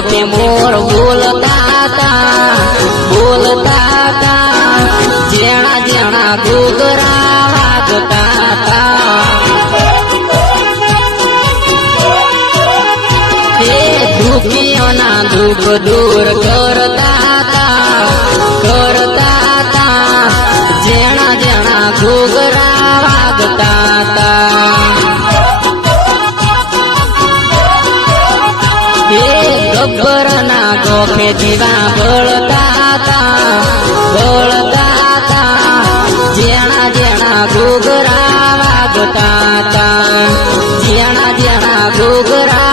ગોપી મોર બોલતા તા જેણા જેણા ઘૂઘરા વાગતા તા તે દુખીઓના દુઃખ દૂર કરતા તા જેણા જેણા ઘૂઘરા વાગતા તા ગબ્બરના ગોખે દીવા બળતા તા જેણા જેણા ઘૂઘરા વાગતા તા જેણા જેણા ઘૂઘરા